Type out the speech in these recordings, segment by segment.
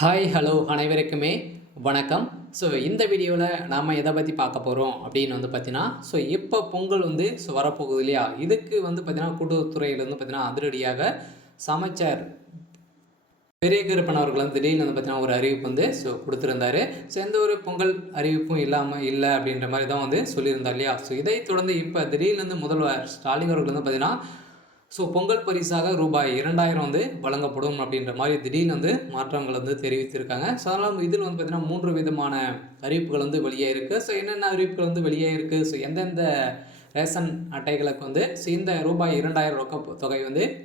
Hi hello அனைவருக்குமே வணக்கம். இந்த வீடியோவில் நாம் எதை பற்றி பார்க்க போகிறோம் அப்படின்னு பார்த்தீங்கன்னா, இப்போ பொங்கல் வரப்போகுது இல்லையா? இதுக்கு பார்த்தீங்கன்னா கூட்டுறவுத்துறையிலேருந்து பார்த்தீங்கன்னா அதிரடியாக அமைச்சர் பெரிய கருப்பன் அவர்கள் திடீர்னு பார்த்தீங்கன்னா ஒரு அறிவிப்பு கொடுத்துருந்தாரு. எந்த ஒரு பொங்கல் அறிவிப்பும் இல்லாமல் இல்லை அப்படின்ற மாதிரி தான் சொல்லியிருந்தார் இல்லையா? இதை தொடர்ந்து இப்போ திடீர்னு முதல்வர் ஸ்டாலின் அவர்கள் பார்த்தீங்கன்னா பொங்கல் பரிசாக ரூபாய் 2000 வழங்கப்படும் அப்படின்ற மாதிரி திடீர்னு மாற்றங்கள் தெரிவித்திருக்காங்க. அதனால் இதில் பார்த்தீங்கன்னா 3 விதமான அறிவிப்புகள் வெளியே இருக்குது. என்னென்ன அறிவிப்புகள் வெளியே இருக்குது, எந்தெந்த ரேஷன் அட்டைகளுக்கு இந்த ரூபாய் 2000 ரொக்க தொகை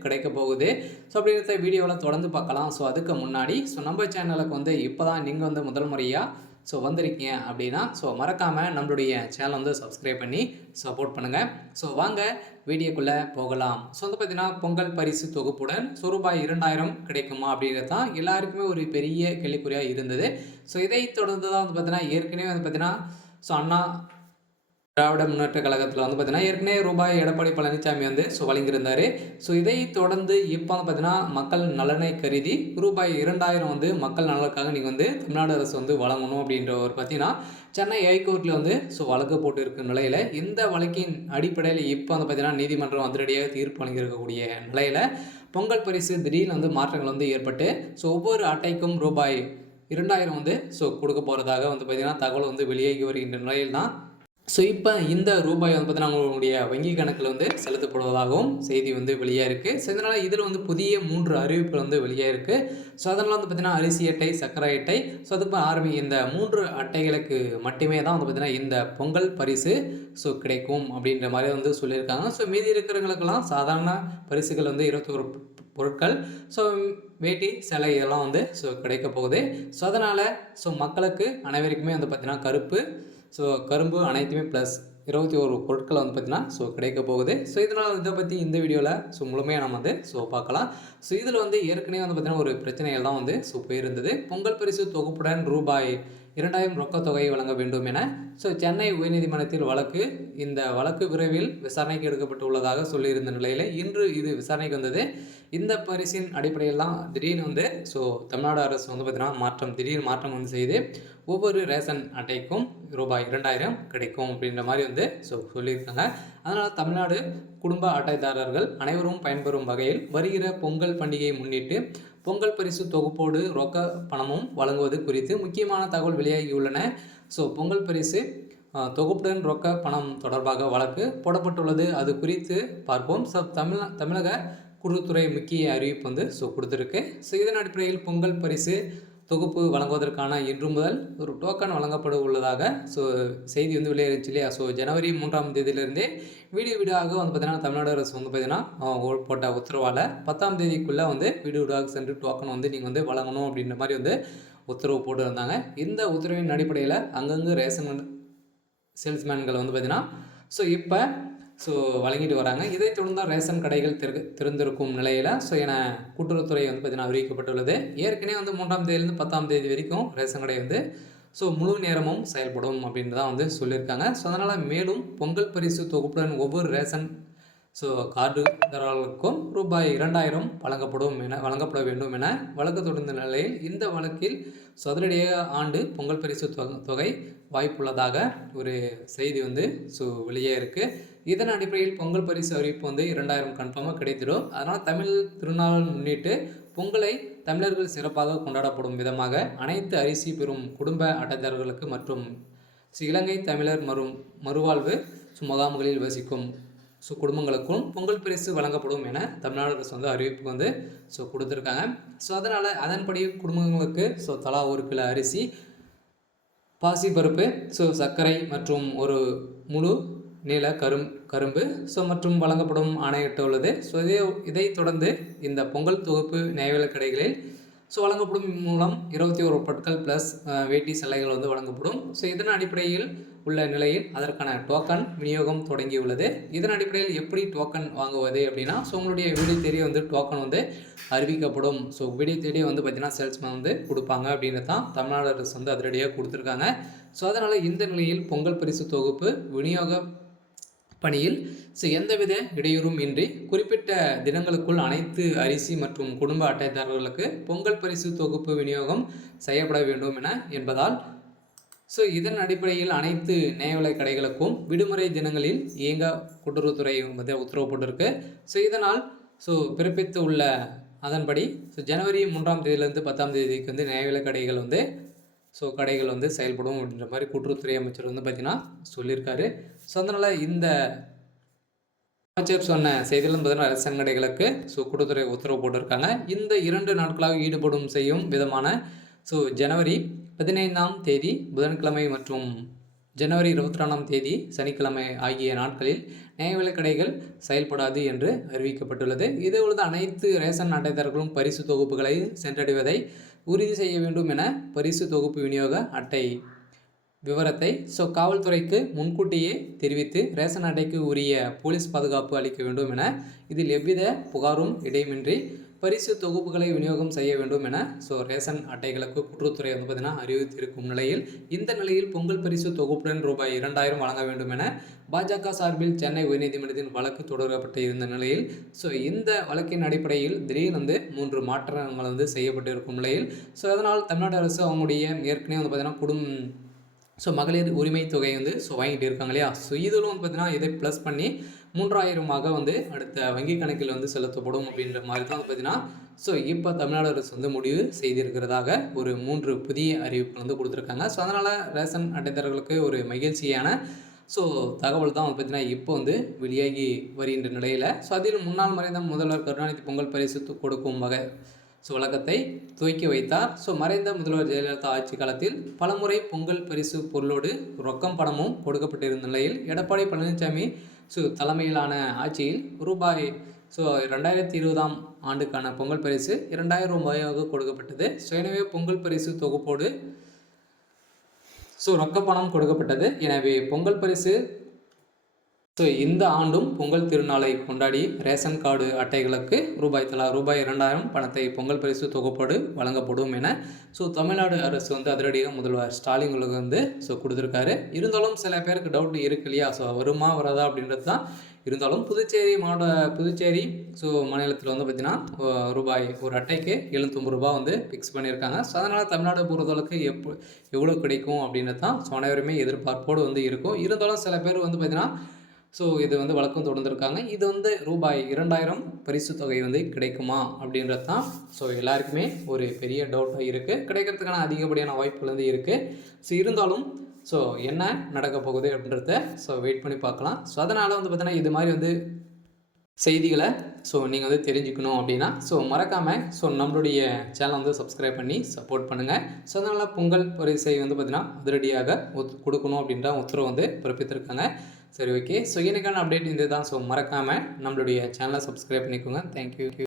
கிடைக்க போகுது. அப்படின்றத வீடியோவில் தொடர்ந்து பார்க்கலாம். அதுக்கு முன்னாடி நம்ம சேனலுக்கு இப்போ தான் நீங்கள் முதல் முறையாக வந்திருக்கீங்க அப்படின்னா மறக்காமல் நம்மளுடைய சேனலை சப்ஸ்கிரைப் பண்ணி சப்போர்ட் பண்ணுங்கள். வாங்க வீடியோக்குள்ளே போகலாம். பார்த்தீங்கன்னா பொங்கல் பரிசு தொகுப்புடன் ரூபாய் 2000 கிடைக்குமா அப்படின்றது தான் எல்லாருக்குமே ஒரு பெரிய கேள்விக்குறியாக இருந்தது. இதை தொடர்ந்து தான் பார்த்தீங்கன்னா ஏற்கனவே பார்த்தீங்கன்னா அண்ணா திராவிட முன்னேற்ற கழகத்தில் பார்த்தீங்கன்னா ஏற்கனவே ரூபாய் எடப்பாடி பழனிசாமி வழங்கியிருந்தார். இதை தொடர்ந்து இப்போ பார்த்தீங்கன்னா மக்கள் நலனை கருதி ரூபாய் 2000 மக்கள் நலனுக்காக நீங்கள் தமிழ்நாடு அரசு வழங்கணும் அப்படின்ற ஒரு பார்த்தீங்கன்னா சென்னை ஹைகோர்ட்டில் வழக்கு போட்டு இருக்கும் நிலையில் இந்த வழக்கின் அடிப்படையில் இப்போ பார்த்தீங்கன்னா நீதிமன்றம் அதிரடியாக தீர்ப்பு வழங்கியிருக்கக்கூடிய நிலையில் பொங்கல் பரிசு திடீர்னு மாற்றங்கள் ஏற்பட்டு ஒவ்வொரு அட்டைக்கும் ரூபாய் 2000 கொடுக்க போகிறதாக பார்த்தீங்கன்னா தகவல் வெளியாகி வருகின்ற நிலையில் தான் இப்போ இந்த ரூபாய் பார்த்தீங்கன்னா உங்களுடைய வங்கி கணக்கில் செலுத்தப்படுவதாகவும் செய்தி வெளியாக இருக்குது. இதனால் இதில் புதிய 3 அறிவிப்புகள் வெளியாக இருக்குது. அதனால் பார்த்தீங்கன்னா அரிசி அட்டை, சர்க்கரை அட்டை, அதுக்கு இந்த 3 அட்டைகளுக்கு மட்டுமே தான் பார்த்தீங்கன்னா இந்த பொங்கல் பரிசு கிடைக்கும் அப்படின்ற மாதிரி சொல்லியிருக்காங்க. மீதி இருக்கிறவங்களுக்கெல்லாம் சாதாரண பரிசுகள் 21 பொருட்கள், வேட்டி சேலை இதெல்லாம் கிடைக்க போகுது. அதனால் மக்களுக்கு அனைவருக்குமே பார்த்தீங்கன்னா கரும்பு அனைத்துமே ப்ளஸ் 21 பொருட்கள் பார்த்தீங்கன்னா கிடைக்க போகுது. இதனால் இதை பற்றி இந்த வீடியோவில் முழுமையாக நம்ம பார்க்கலாம். இதில் ஏற்கனவே பார்த்தீங்கன்னா ஒரு பிரச்சனைகள் தான் போயிருந்தது. பொங்கல் பரிசு தொகுப்புடன் ரூபாய் 2000 ரொக்க தொகை வழங்க வேண்டும் என சென்னை உயர்நீதிமன்றத்தில் இந்த வழக்கு விரைவில் விசாரணைக்கு எடுக்கப்பட்டுள்ளதாக சொல்லியிருந்த நிலையில் இன்று இது விசாரணைக்கு வந்தது. இந்த பரிசின் அடிப்படையில் தான் திடீர்னு தமிழ்நாடு அரசு பார்த்தீங்கன்னா திடீர் மாற்றம் செய்து ஒவ்வொரு ரேஷன் அட்டைக்கும் ரூபாய் 2000 கிடைக்கும் அப்படின்ற மாதிரி சொல்லியிருக்காங்க. அதனால் தமிழ்நாடு குடும்ப அட்டைதாரர்கள் அனைவரும் பயன்பெறும் வகையில் வருகிற பொங்கல் பண்டிகையை முன்னிட்டு பொங்கல் பரிசு தொகுப்போடு ரொக்க பணமும் வழங்குவது குறித்து முக்கியமான தகவல் வெளியாகியுள்ளன. பொங்கல் பரிசு தொகுப்புடன் ரொக்க பணம் தொடர்பாக வழக்கு போடப்பட்டுள்ளது. அது குறித்து பார்ப்போம். தமிழக குழுத்துறை முக்கிய அறிவிப்பு கொடுத்துருக்கு. இதன் அடிப்படையில் பொங்கல் பரிசு தொகுப்பு வழங்குவதற்கான இன்று முதல் ஒரு டோக்கன் வழங்கப்பட உள்ளதாக செய்தி வெளியேறிச்சு இல்லையா? ஜனவரி 3ஆம் தேதியிலிருந்தே வீடாக பார்த்தீங்கன்னா தமிழ்நாடு அரசு பார்த்தீங்கன்னா போட்ட உத்தரவால் 10ஆம் தேதிக்குள்ளே வீடு வீடாக சென்று டோக்கன் நீங்கள் வழங்கணும் அப்படின்ற மாதிரி உத்தரவு போட்டு இருந்தாங்க. இந்த உத்தரவின் அடிப்படையில் அங்கங்கே ரேஷன் சேல்ஸ்மேன்கள் பார்த்தீங்கன்னா இப்போ வழங்கிட்டு வராங்க. இதை தொடர்ந்து ரேஷன் கடைகள் திறந்திருக்கும் நிலையில் என கூட்டுறவுத்துறை பார்த்தீங்கன்னா அறிவிக்கப்பட்டுள்ளது. ஏற்கனவே 3ஆம் தேதியிலிருந்து 10ஆம் தேதி வரைக்கும் ரேஷன் கடை முழு நேரமும் செயல்படும் அப்படின்னு தான் சொல்லியிருக்காங்க. அதனால் மேலும் பொங்கல் பரிசு தொகுப்புடன் ஒவ்வொரு ரேஷன் கார்டுதாரர்களுக்கும் ரூபாய் 2000 வழங்கப்பட வேண்டும் என வழக்கு தொடர்ந்த நிலையில் இந்த வழக்கில் அதிரடியாக ஆண்டு பொங்கல் பரிசு தொகை வாய்ப்புள்ளதாக ஒரு செய்தி வெளியே இருக்குது. இதன் அடிப்படையில் பொங்கல் பரிசு அறிவிப்பு 2000 கன்ஃபார்மாக கிடைத்திடும். அதனால் தமிழ் திருநாள் முன்னிட்டு பொங்கலை தமிழர்கள் சிறப்பாக கொண்டாடப்படும் விதமாக அனைத்து அரிசி பெறும் குடும்ப அட்டைதாரர்களுக்கு மற்றும் இலங்கை தமிழர் மறுவாழ்வு முகாம்களில் வசிக்கும் குடும்பங்களுக்கும் பொங்கல் பரிசு வழங்கப்படும் என தமிழ்நாடு அரசு அறிவிப்பு கொடுத்துருக்காங்க. அதனால் அதன்படி குடும்பங்களுக்கு தலா 1 கிலோ அரிசி, பாசிப்பருப்பு, சர்க்கரை மற்றும் ஒரு முழு நீல கரும்பு மற்றும் வழங்கப்படும் ஆணையிட்டுள்ளது. இதை தொடர்ந்து இந்த பொங்கல் தொகுப்பு நியாய கடைகளில் வழங்கப்படும் மூலம் 21 பொருட்கள் ப்ளஸ் வேட்டி சேலைகள் வழங்கப்படும். இதன் அடிப்படையில் உள்ள நிலையில் அதற்கான டோக்கன் விநியோகம் தொடங்கியுள்ளது. இதன் அடிப்படையில் எப்படி டோக்கன் வாங்குவது அப்படின்னா உங்களுடைய வீடு தேடி டோக்கன் அறிவிக்கப்படும். வீடு தேடி பார்த்தீங்கன்னா சேல்ஸ்மேன் கொடுப்பாங்க அப்படின்னு தான் தமிழ்நாடு அரசு அதிரடியாக கொடுத்துருக்காங்க. அதனால் இந்த நிலையில் பொங்கல் பரிசு தொகுப்பு விநியோக பணியில் எந்தவித இடையூறும் இன்றி குறிப்பிட்ட தினங்களுக்குள் அனைத்து அரிசி மற்றும் குடும்ப அட்டைதாரர்களுக்கு பொங்கல் பரிசு தொகுப்பு விநியோகம் செய்யப்பட வேண்டும் என்பதால் இதன் அடிப்படையில் அனைத்து நியாய கடைகளுக்கும் விடுமுறை தினங்களில் இயங்க கூட்டுறவுத்துறை உத்தரவு போட்டிருக்கு. இதனால் பிறப்பித்து உள்ள அதன்படி ஜனவரி 3ஆம் தேதியிலிருந்து 10ஆம் தேதிக்கு நியாய கடைகள் கடைகள் செயல்படும் அப்படின்ற மாதிரி கூட்டுறவுத்துறை அமைச்சர் பார்த்திங்கன்னா சொல்லியிருக்காரு. அதனால் இந்த அமைச்சர் சொன்ன செய்திகள் பார்த்தீங்கன்னா ரேஷன் கடைகளுக்கு கூட்டுறவுத்துறை உத்தரவு போட்டிருக்காங்க. இந்த 2 நாட்களாக ஈடுபடும் செய்யும் விதமான ஜனவரி 15ஆம் தேதி புதன்கிழமை மற்றும் ஜனவரி 22ஆம் தேதி சனிக்கிழமை ஆகிய நாட்களில் நியாய கடைகள் செயல்படாது என்று அறிவிக்கப்பட்டுள்ளது. இதேபோல அனைத்து ரேஷன் அட்டைதாரர்களும் பரிசு தொகுப்புகளை சென்றடைவதை உறுதி செய்ய வேண்டும் என பரிசு தொகுப்பு விநியோக அட்டை விவரத்தை காவல்துறைக்கு முன்கூட்டியே தெரிவித்து ரேஷன் அட்டைக்கு உரிய போலீஸ் பாதுகாப்பு அளிக்க வேண்டும் என இதில் எவ்வித புகாரும் இடையின்றி பரிசு தொகுப்புகளை விநியோகம் செய்ய வேண்டும் என ரேஷன் அட்டைகளுக்கு கூட்டுறவுத்துறை பார்த்தீங்கன்னா அறிவித்திருக்கும் நிலையில் இந்த நிலையில் பொங்கல் பரிசு தொகுப்புடன் ரூபாய் 2000 வழங்க வேண்டும் என பாஜக சார்பில் சென்னை உயர்நீதிமன்றத்தில் வழக்கு தொடரப்பட்டு இருந்த நிலையில் இந்த வழக்கின் அடிப்படையில் திடீர்னு 3 மாற்றங்கள் செய்யப்பட்டு இருக்கும் நிலையில் அதனால் தமிழ்நாடு அரசு அவங்களுடைய ஏற்கனவே பார்த்தீங்கன்னா மகளிர் உரிமை தொகை வாங்கிட்டு இருக்காங்க இல்லையா. இதிலும் பார்த்தீங்கன்னா இதை ப்ளஸ் பண்ணி 3000 அடுத்த வங்கி கணக்கில் செலுத்தப்படும் அப்படின்ற மாதிரி தான் பார்த்தீங்கன்னா இப்போ தமிழ்நாடு அரசு முடிவு செய்திருக்கிறதாக ஒரு 3 புதிய அறிவிப்பு கொடுத்துருக்காங்க. அதனால் ரேஷன் அட்டைதாரர்களுக்கு ஒரு மகிழ்ச்சியான தகவல் தான் பார்த்தீங்கன்னா இப்போ வெளியாகி வருகின்ற நிலையில் அதில் முன்னாள் மறைந்த முதல்வர் கருணாநிதி பொங்கல் பரிசு கொடுக்கும் வகை வழக்கத்தை துவக்கி வைத்தார். மறைந்த முதல்வர் ஜெயலலிதா ஆட்சி காலத்தில் பலமுறை பொங்கல் பரிசு பொருளோடு ரொக்கம் பணமும் கொடுக்கப்பட்டிருந்த நிலையில் எடப்பாடி பழனிசாமி தலைமையிலான ஆட்சியில் ரூபாய் 2020ஆம் ஆண்டுக்கான பொங்கல் பரிசு 2000 ரூபாயாக கொடுக்கப்பட்டது. எனவே பொங்கல் பரிசு தொகுப்போடு ரொக்க பணம் கொடுக்கப்பட்டது. எனவே பொங்கல் பரிசு இந்த ஆண்டும் பொங்கல் திருநாளை கொண்டாடி ரேஷன் கார்டு அட்டைகளுக்கு தலா ரூபாய் 2000 பணத்தை பொங்கல் பரிசு தொகுப்போடு வழங்கப்படும் என தமிழ்நாடு அரசு அதிரடியாக முதல்வர் ஸ்டாலின் கொடுத்துருக்காரு. இருந்தாலும் சில பேருக்கு டவுட் இருக்கு இல்லையா, வருமா வராதா அப்படின்றது தான். இருந்தாலும் புதுச்சேரி மாநிலத்தில் பார்த்தீங்கன்னா ரூபாய் ஒரு அட்டைக்கு 79 ரூபாய் ஃபிக்ஸ் பண்ணியிருக்காங்க. அதனால் தமிழ்நாடு பொறுத்தளவுக்கு எவ்வளோ கிடைக்கும் அப்படின்றது தான் அனைவருமே எதிர்பார்ப்போடு இருக்கும். இருந்தாலும் சில பேர் பார்த்தீங்கன்னா இது வழக்கம் தொடர்ந்துருக்காங்க. இது ரூபாய் 2000 பரிசு தொகை கிடைக்குமா அப்படின்றது தான் எல்லாருக்குமே ஒரு பெரிய டவுட்டாக இருக்குது. கிடைக்கிறதுக்கான அதிகப்படியான வாய்ப்புகள் இருக்குது. இருந்தாலும் என்ன நடக்க போகுது அப்படின்றத வெயிட் பண்ணி பார்க்கலாம். அதனால் பார்த்தீங்கன்னா இது மாதிரி செய்திகளை நீங்கள் தெரிஞ்சுக்கணும் அப்படின்னா மறக்காமல் நம்மளுடைய சேனலை சப்ஸ்கிரைப் பண்ணி சப்போர்ட் பண்ணுங்கள். அதனால் பொங்கல் பரிசை பார்த்தீங்கன்னா அதிரடியாக கொடுக்கணும் அப்படின்ற உத்தரவு பிறப்பித்திருக்காங்க. சரி, ஓகே. எனக்கான அப்டேட் இந்த தான். மறக்காமல் நம்மளுடைய சேனலை சப்ஸ்கிரைப் பண்ணிக்கோங்க. தேங்க்யூ.